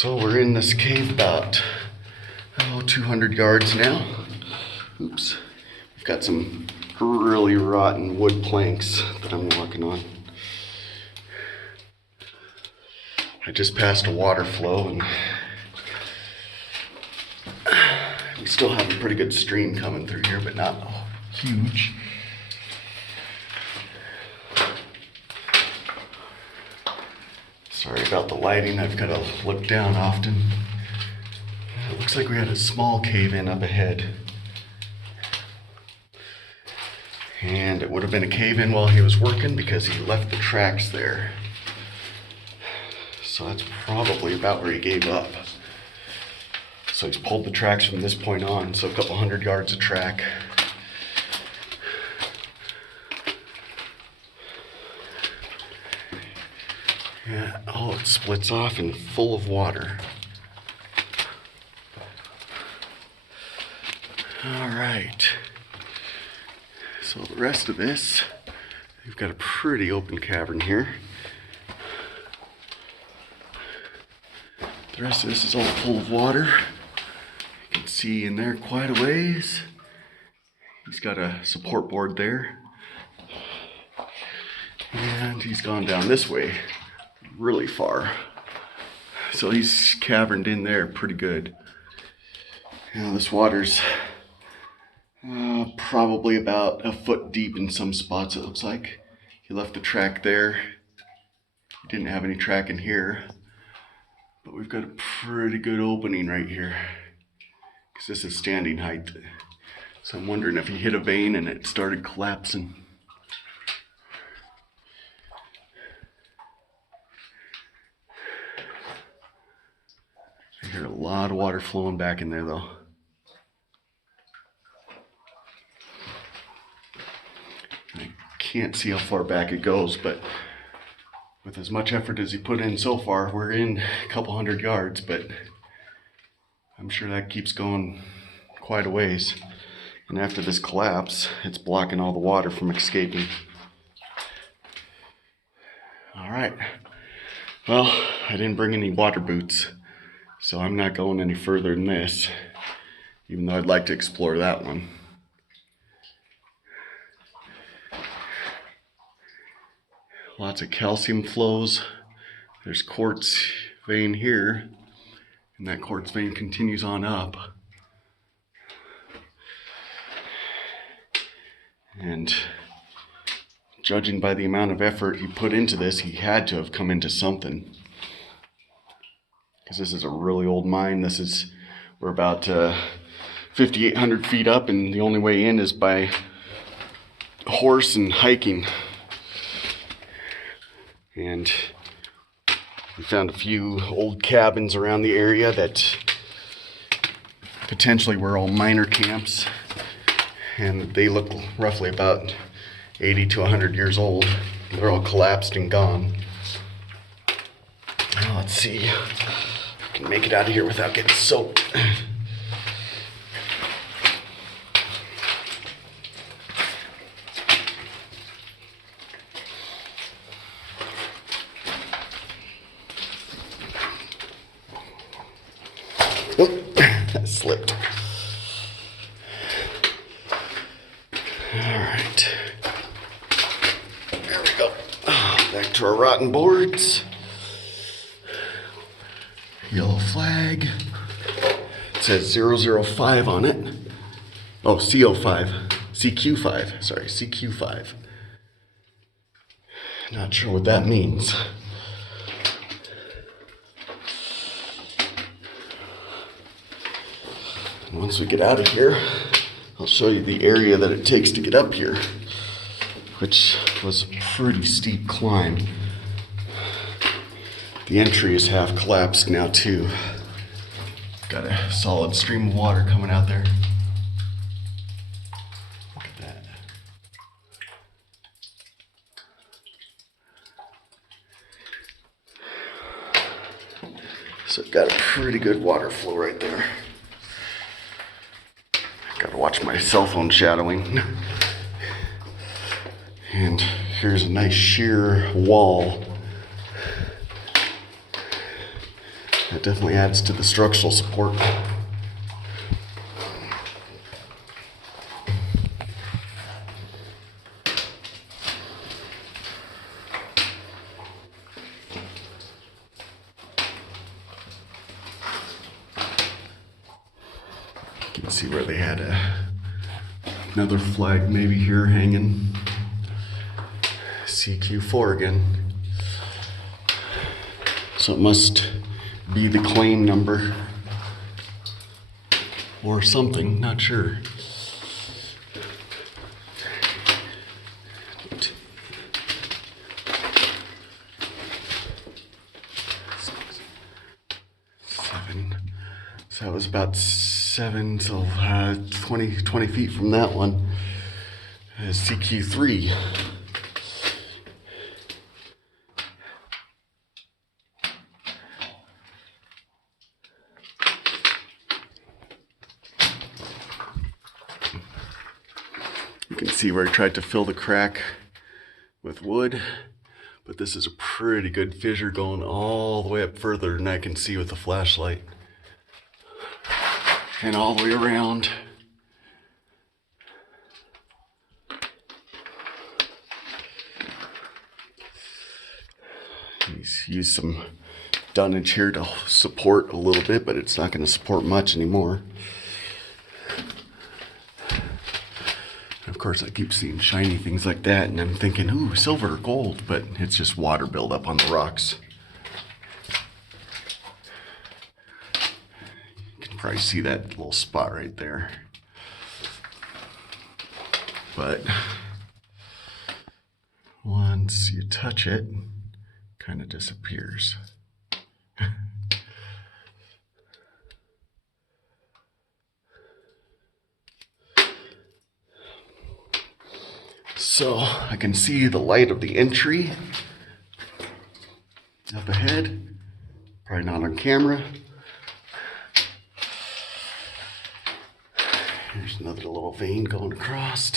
So we're in this cave about 200 yards now. Oops. We've got some really rotten wood planks that I'm walking on. I just passed a water flow and we still have a pretty good stream coming through here, but not huge. Sorry about the lighting, I've got to look down often. It looks like we had a small cave-in up ahead. And it would have been a cave-in while he was working because he left the tracks there. So that's probably about where he gave up. So he's pulled the tracks from this point on, so a couple hundred yards of track. Yeah, oh, it splits off and full of water. All right. So the rest of this, we've got a pretty open cavern here. The rest of this is all full of water. You can see in there quite a ways. He's got a support board there. And he's gone down this way really far. So he's caverned in there pretty good. Now this water's probably about a foot deep in some spots, it looks like. He left the track there. He didn't have any track in here. But we've got a pretty good opening right here. Because this is standing height. So I'm wondering if he hit a vein and it started collapsing. I hear a lot of water flowing back in there though. I can't see how far back it goes, but with as much effort as he put in so far, we're in a couple hundred yards, but I'm sure that keeps going quite a ways. And after this collapse, it's blocking all the water from escaping. All right. Well, I didn't bring any water boots, so I'm not going any further than this, even though I'd like to explore that one. Lots of calcium flows. There's quartz vein here, and that quartz vein continues on up. And judging by the amount of effort he put into this, he had to have come into something. Because this is a really old mine. We're about 5,800 feet up, and the only way in is by horse and hiking. And we found a few old cabins around the area that potentially were all miner camps. And they look roughly about 80 to 100 years old. They're all collapsed and gone. Now let's see if I can make it out of here without getting soaked. Oh, that slipped. All right. There we go. Back to our rotten boards. Yellow flag. It says 005 on it. Oh, CO5. CQ5. Sorry, CQ5. Not sure what that means. Once we get out of here, I'll show you the area that it takes to get up here, which was a pretty steep climb. The entry is half collapsed now too. Got a solid stream of water coming out there. Look at that. So it got a pretty good water flow right there. Gotta watch my cell phone shadowing. And here's a nice sheer wall It definitely adds to the structural support. You can see where they had another flag maybe here hanging. CQ4 again. So it must be the claim number or something, not sure. So that was about 7 till 20 feet from that one. Is CQ3. You can see where I tried to fill the crack with wood, but this is a pretty good fissure going all the way up further than I can see with the flashlight. And all the way around. He's used some dunnage here to support a little bit, but it's not going to support much anymore. Of course, I keep seeing shiny things like that, and I'm thinking, ooh, silver or gold, but it's just water buildup on the rocks. You can probably see that little spot right there. But once you touch it, it kind of disappears. So I can see the light of the entry up ahead, probably not on camera. Here's another little vein going across.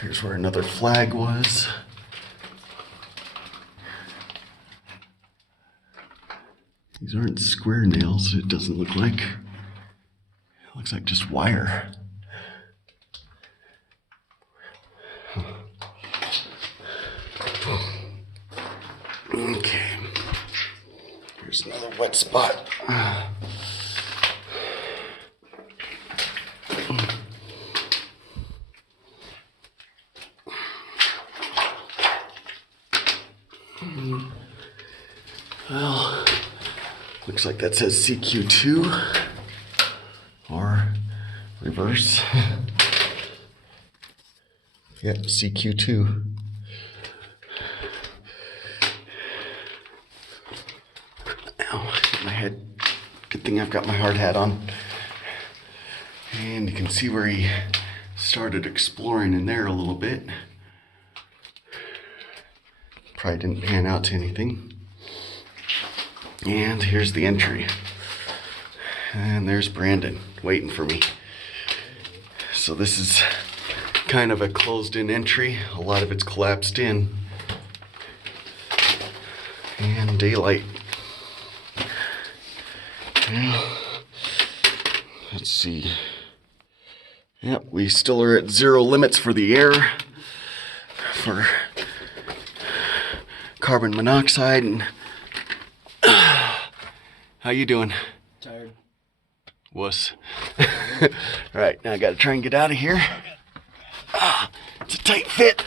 Here's where another flag was. These aren't square nails, it doesn't look like. It looks like just wire. Okay, here's another wet spot. Well, looks like that says CQ2 or reverse. Yep, CQ2. Ow, hit my head. Good thing I've got my hard hat on. And you can see where he started exploring in there a little bit. Probably didn't pan out to anything. And here's the entry. And there's Brandon waiting for me. So this is kind of a closed-in entry. A lot of it's collapsed in. And daylight. Well, let's see. Yep, we still are at 0 limits for the air, for carbon monoxide, and how you doing? Tired. Wuss. All right, now I gotta try and get out of here. It's a tight fit.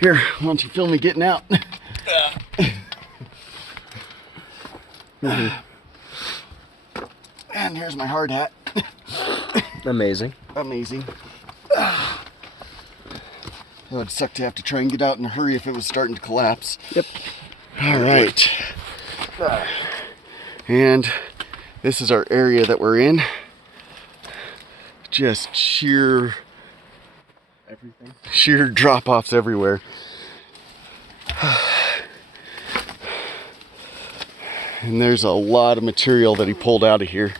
Here, why don't you film me getting out? And here's my hard hat. Amazing. Amazing. It would suck to have to try and get out in a hurry if it was starting to collapse. Yep. All right. And this is our area that we're in. Just sheer drop-offs everywhere. And there's a lot of material that he pulled out of here.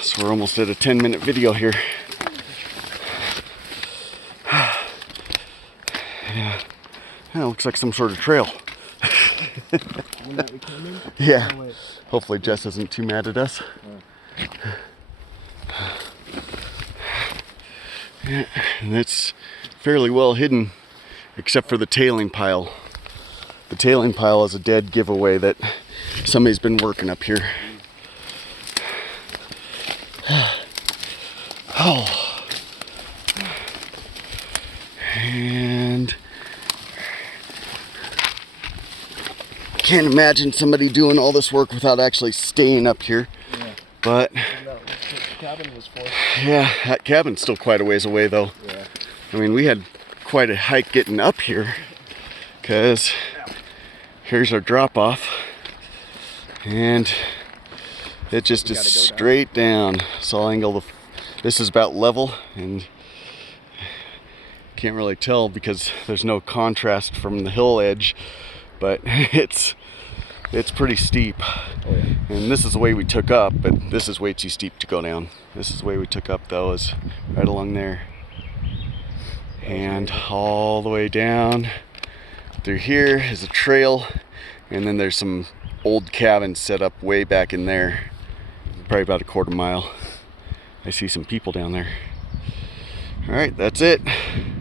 So we're almost at a 10-minute video here. Yeah, it looks like some sort of trail. When that we came in? Yeah. Oh, wait. Hopefully Jess isn't too mad at us. Yeah, and it's fairly well hidden, except for the tailing pile. The tailing pile is a dead giveaway that somebody's been working up here. Oh. And can't imagine somebody doing all this work without actually staying up here. Yeah. But That's what the cabin was for. yeah, that cabin's still quite a ways away though. Yeah. I mean, we had quite a hike getting up here, because here's our drop off, and it just is straight down. So I'll angle this is about level, and can't really tell because there's no contrast from the hill edge, but it's pretty steep. Oh, yeah. And this is the way we took up, but this is way too steep to go down. This is the way we took up though, is right along there. And all the way down through here is a trail, and then there's some old cabins set up way back in there, probably about a quarter mile. I see some people down there. All right, that's it.